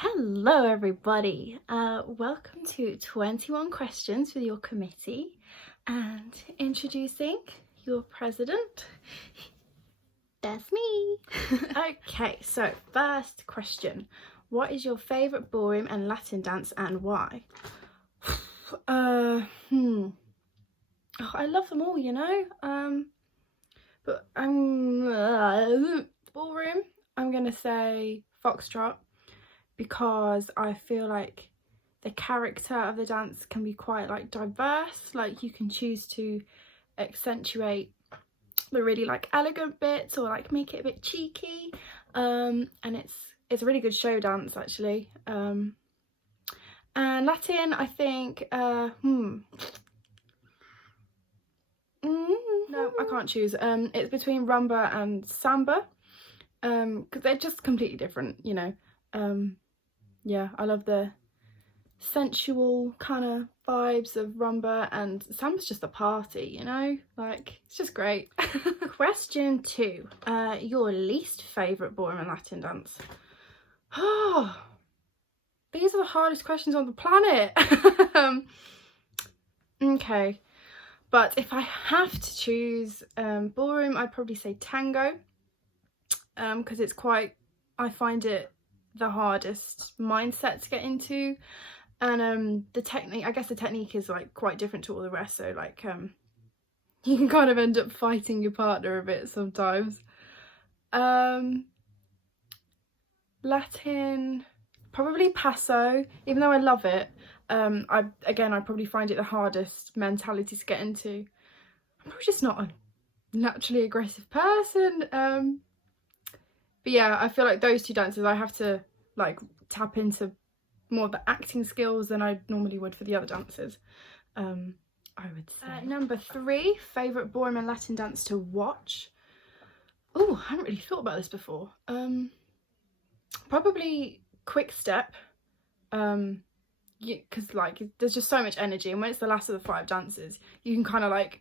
Hello everybody, welcome to 21 questions with your committee and introducing your president. That's me. Okay, so first question, what is your favourite ballroom and Latin dance and why? Oh, I love them all, you know, but ballroom, I'm gonna say foxtrot, because I feel like the character of the dance can be quite like diverse. Like you can choose to accentuate the really like elegant bits or like make it a bit cheeky, and it's a really good show dance actually. And Latin, I think no, I can't choose. It's between rumba and samba, because they're just completely different, you know. Yeah, I love the sensual kind of vibes of rumba, and samba's just a party, you know, like it's just great. Question 2, your least favourite ballroom and Latin dance? Oh, these are the hardest questions on the planet. Okay, but if I have to choose ballroom, I'd probably say tango, because it's quite, I find it the hardest mindset to get into, and the technique, I guess the technique is like quite different to all the rest, so like you can kind of end up fighting your partner a bit sometimes. Latin, probably paso, even though I love it. I probably find it the hardest mentality to get into. I'm probably just not a naturally aggressive person, but yeah, I feel like those two dances I have to like tap into more of the acting skills than I normally would for the other dances, I would say. Number 3, favourite ballroom and Latin dance to watch. Oh, I haven't really thought about this before. Probably quick step, because like there's just so much energy, and when it's the last of the 5 dances, you can kind of like,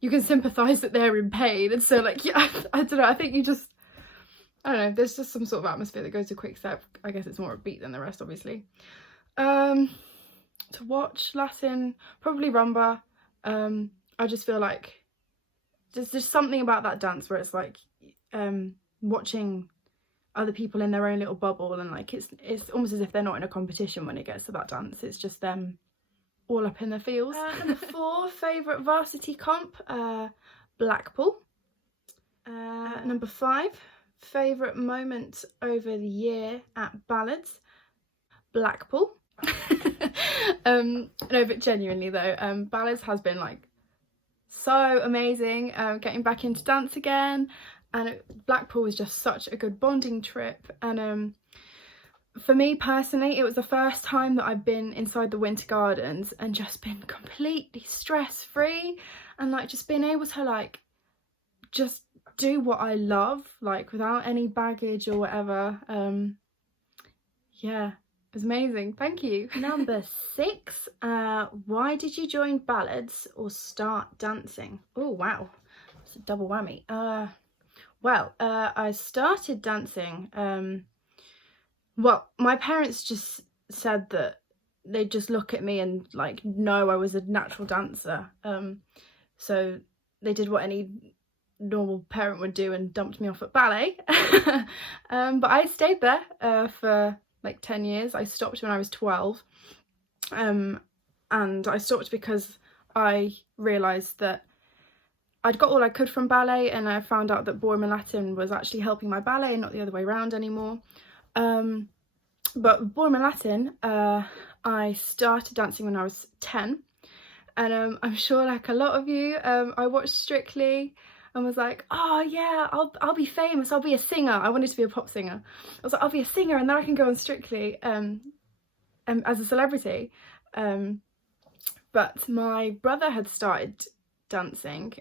you can sympathise that they're in pain, and so like, yeah, I don't know, I think you just, I don't know, there's just some sort of atmosphere that goes to quick step. I guess it's more upbeat than the rest, obviously. To watch Latin, probably rumba. I just feel like there's just something about that dance where it's like watching other people in their own little bubble, and like it's almost as if they're not in a competition when it gets to that dance. It's just them all up in their feels. Number 4, favourite varsity comp, Blackpool. Number 5, favourite moment over the year at ballads, Blackpool. No, but genuinely though, ballads has been like so amazing, getting back into dance again, and Blackpool was just such a good bonding trip. And for me personally, it was the first time that I've been inside the Winter Gardens and just been completely stress-free, and like just being able to like just do what I love, like without any baggage or whatever. Yeah, it was amazing. Thank you. Number 6, why did you join ballads or start dancing? Oh wow, it's a double whammy. I started dancing, well, my parents just said that they'd just look at me and like know I was a natural dancer, so they did what any normal parent would do and dumped me off at ballet. But I stayed there for like 10 years. I stopped when I was 12, and I stopped because I realised that I'd got all I could from ballet, and I found out that ballroom and Latin was actually helping my ballet and not the other way around anymore. But ballroom and Latin, I started dancing when I was 10, and I'm sure like a lot of you, I watched Strictly and was like, oh yeah, I'll be famous, I'll be a singer. I wanted to be a pop singer. I was like, I'll be a singer and then I can go on Strictly as a celebrity. But my brother had started dancing,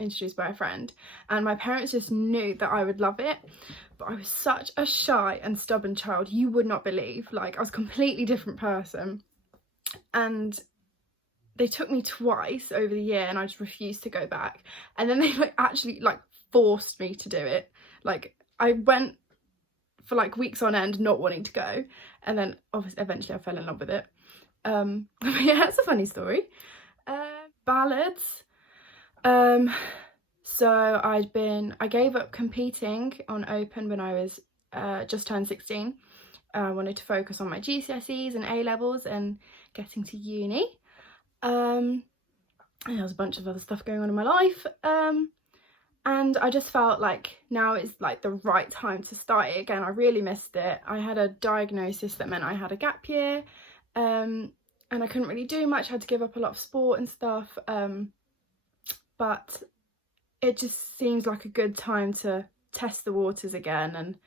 introduced by a friend, and my parents just knew that I would love it. But I was such a shy and stubborn child, you would not believe. Like, I was a completely different person, and they took me twice over the year and I just refused to go back, and then they like actually like forced me to do it. Like, I went for like weeks on end not wanting to go, and then obviously eventually I fell in love with it. But yeah, it's a funny story. Ballads. So I gave up competing on Open when I was just turned 16. I wanted to focus on my GCSEs and A-levels and getting to uni. And there was a bunch of other stuff going on in my life. And I just felt like now is like the right time to start it again. I really missed it. I had a diagnosis that meant I had a gap year, and I couldn't really do much. I had to give up a lot of sport and stuff. But it just seems like a good time to test the waters again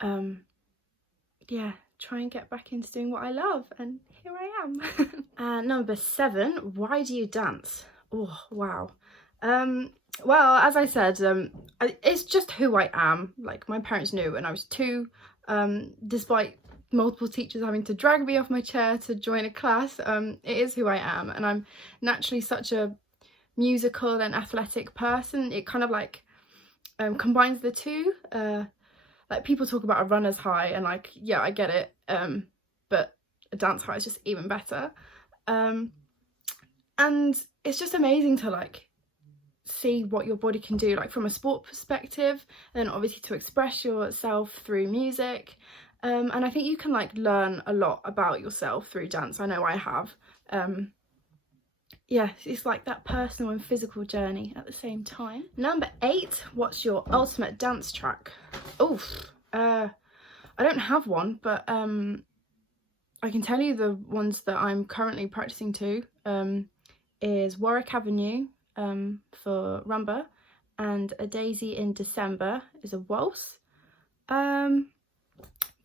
and yeah, try and get back into doing what I love, and here I am. Number 7, why do you dance? Oh wow. Well, as I said, it's just who I am. Like, my parents knew when I was 2, despite multiple teachers having to drag me off my chair to join a class, it is who I am, and I'm naturally such a musical and athletic person. It kind of like combines the two. Like, people talk about a runner's high, and like, yeah, I get it, but a dance high is just even better. And it's just amazing to like see what your body can do, like from a sport perspective, and obviously to express yourself through music. And I think you can like learn a lot about yourself through dance. I know I have. Yeah, it's like that personal and physical journey at the same time. Number 8, what's your ultimate dance track? Oof, I don't have one, but I can tell you the ones that I'm currently practicing to. Is Warwick Avenue for rumba, and A Daisy in December is a waltz. But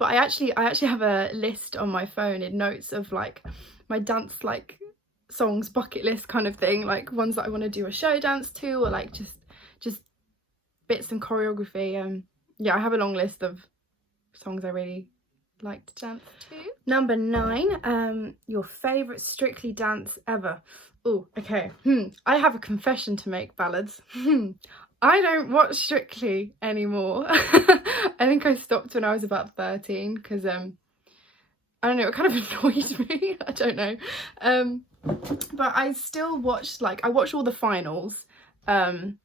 I actually have a list on my phone in notes of like my dance like songs bucket list kind of thing, like ones that I want to do a show dance to, or like just bits and choreography. Yeah, I have a long list of songs I really like to dance to. Number 9, your favourite Strictly dance ever. Oh, okay. I have a confession to make, ballads. I don't watch Strictly anymore. I think I stopped when I was about 13 because I don't know, it kind of annoyed me. I don't know. But I still watched, like, I watch all the finals, and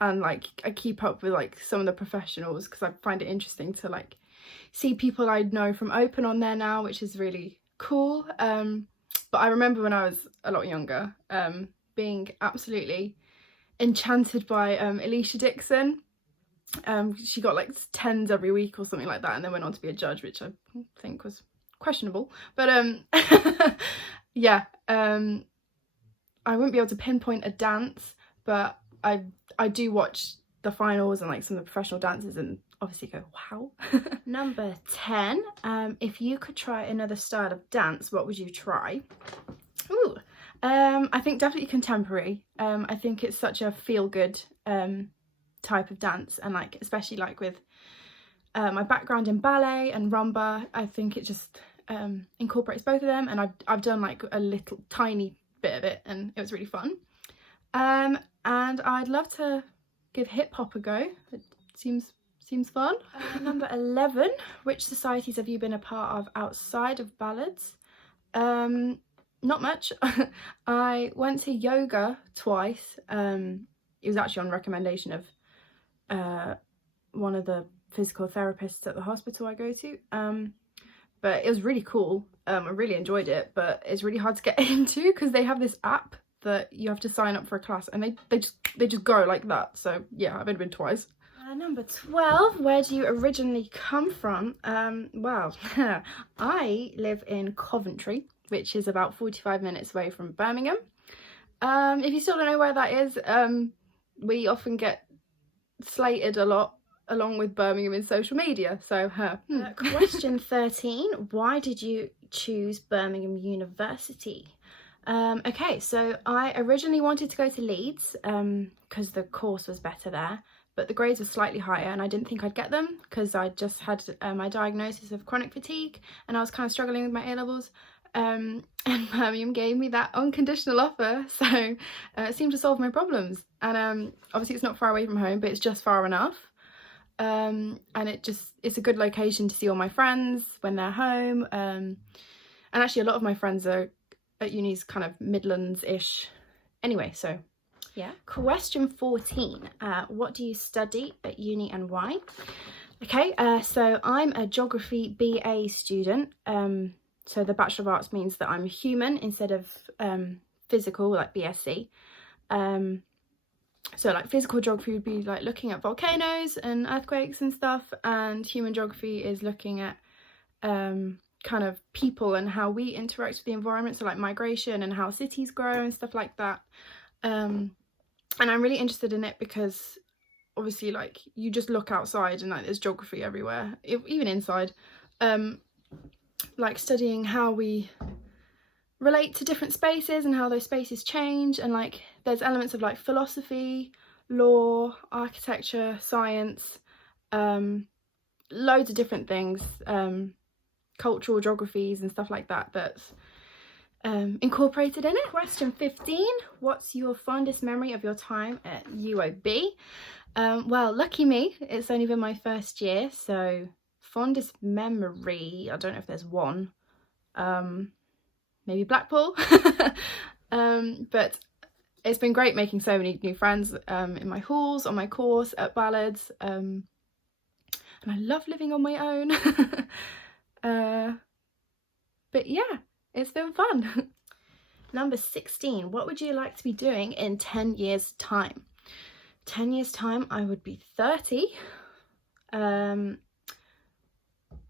like I keep up with like some of the professionals because I find it interesting to like see people I know from Open on there now, which is really cool. But I remember when I was a lot younger, being absolutely enchanted by Alicia Dixon. She got like 10s every week or something like that, and then went on to be a judge, which I think was questionable. But yeah, I wouldn't be able to pinpoint a dance, but I do watch the finals and like some of the professional dances and obviously go, wow. Number 10, if you could try another style of dance, what would you try? Ooh, I think definitely contemporary. I think it's such a feel-good type of dance, and like especially like with my background in ballet and rumba, I think it just incorporates both of them, and I've done like a little tiny bit of it, and it was really fun. And I'd love to give hip hop a go. It seems fun. Number 11, which societies have you been a part of outside of ballads? Not much. I went to yoga twice. It was actually on recommendation of one of the physical therapists at the hospital I go to. But it was really cool. I really enjoyed it, but it's really hard to get into because they have this app that you have to sign up for a class, and they just go like that. So yeah, I've only been twice. Number 12, where do you originally come from? Well, I live in Coventry, which is about 45 minutes away from Birmingham. If you still don't know where that is, we often get slated a lot along with Birmingham in social media. So question 13, why did you choose Birmingham University? Okay, so I originally wanted to go to Leeds because the course was better there, but the grades were slightly higher and I didn't think I'd get them because I just had my diagnosis of chronic fatigue and I was kind of struggling with my A-levels. And Birmingham gave me that unconditional offer, so it seemed to solve my problems. And obviously it's not far away from home, but it's just far enough. and it's a good location to see all my friends when they're home. And actually a lot of my friends are at uni's kind of Midlands-ish anyway, so yeah. Question 14, what do you study at uni and why? Okay, so I'm a geography BA student. So the Bachelor of Arts means that I'm human instead of physical, like BSc. So like physical geography would be like looking at volcanoes and earthquakes and stuff, and human geography is looking at kind of people and how we interact with the environment, so like migration and how cities grow and stuff like that. And I'm really interested in it because obviously like you just look outside and like there's geography everywhere, even inside. Like studying how we relate to different spaces and how those spaces change, and like there's elements of like philosophy, law, architecture, science, loads of different things, cultural geographies and stuff like that that's incorporated in it. Question 15, what's your fondest memory of your time at UOB? Well, lucky me, it's only been my first year, so fondest memory, I don't know if there's one. Maybe Blackpool. But it's been great making so many new friends in my halls, on my course, at ballads, and I love living on my own. But yeah, it's been fun. Number 16, what would you like to be doing in 10 years time? 10 years time I would be 30.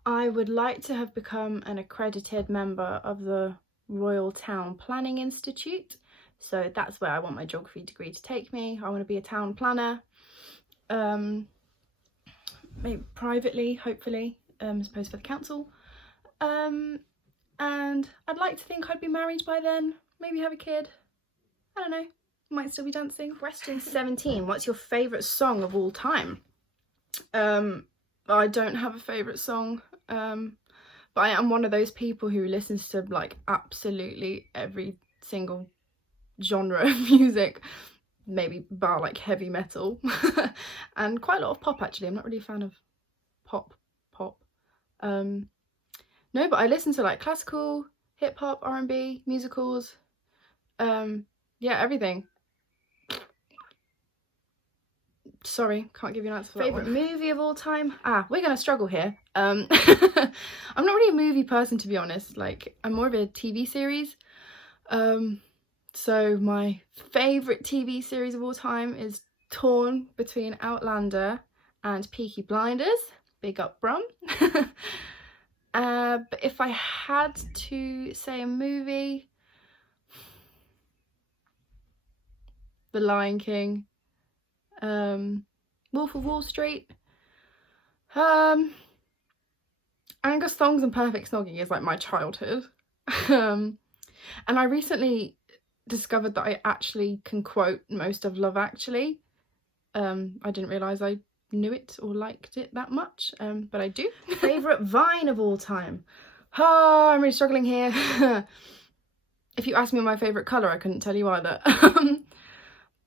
I would like to have become an accredited member of the Royal Town Planning Institute, so that's where I want my geography degree to take me. I want to be a town planner, maybe privately, hopefully, as opposed for the council, and I'd like to think I'd be married by then, maybe have a kid, I don't know, might still be dancing. Question 17, what's your favourite song of all time? I don't have a favourite song, but I am one of those people who listens to like absolutely every single genre of music, maybe bar like heavy metal, and quite a lot of pop actually. I'm not really a fan of pop. No, but I listen to like classical, hip hop, R&B, musicals, yeah, everything. Sorry, can't give you an answer for that one. Favourite movie of all time? We're gonna struggle here. I'm not really a movie person, to be honest. Like, I'm more of a TV series. So my favourite TV series of all time is torn between Outlander and Peaky Blinders. Big up, Brum. But if I had to say a movie, The Lion King, Wolf of Wall Street, Angus Thongs and Perfect Snogging is like my childhood. And I recently discovered that I actually can quote most of Love Actually. I didn't realise I knew it or liked it that much, but I do. Favourite Vine of all time? Oh, I'm really struggling here. If you asked me my favourite colour, I couldn't tell you either.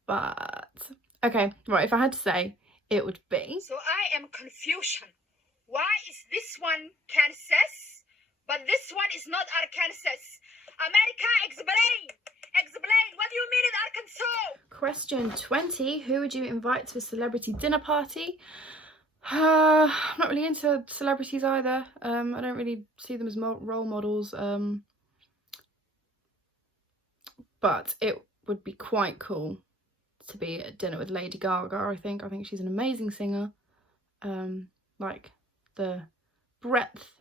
But okay, right, if I had to say, it would be... So I am confusion. Why is this one Kansas, but this one is not Arkansas? America, explain! Explain! What do you mean in Arkansas? Question 20. Who would you invite to a celebrity dinner party? I'm not really into celebrities either. I don't really see them as role models. But it would be quite cool to be at dinner with Lady Gaga, I think. I think she's an amazing singer. Like, the breadth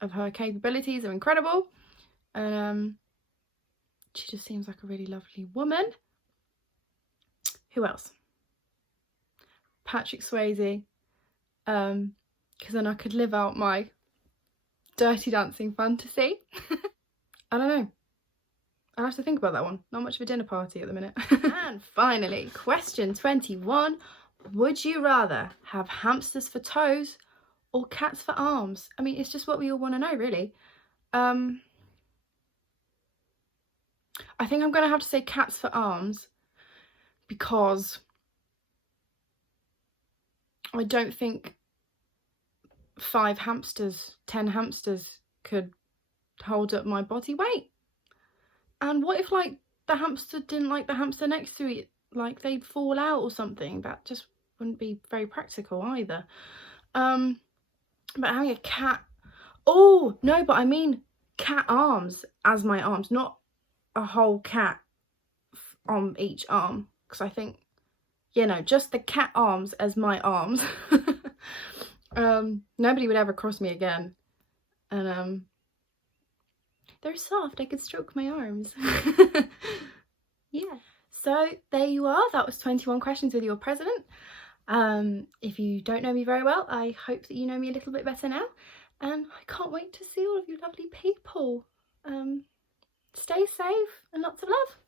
of her capabilities are incredible. And she just seems like a really lovely woman. Who else? Patrick Swayze. Because then I could live out my Dirty Dancing fantasy. I don't know. I'll have to think about that one. Not much of a dinner party at the minute. And finally, question 21. Would you rather have hamsters for toes or cats for arms? I mean, it's just what we all want to know, really. I think I'm going to have to say cats for arms because I don't think 5 hamsters, 10 hamsters could hold up my body weight. And what if like the hamster didn't like the hamster next to it, like they'd fall out or something? That just wouldn't be very practical either. But having a cat, oh no, but I mean cat arms as my arms, not a whole cat on each arm, because I think, you know, just the cat arms as my arms. Nobody would ever cross me again. And they're soft, I could stroke my arms. Yeah, so there you are. That was 21 questions with your president. If you don't know me very well, I hope that you know me a little bit better now, and I can't wait to see all of you lovely people. Stay safe and lots of love.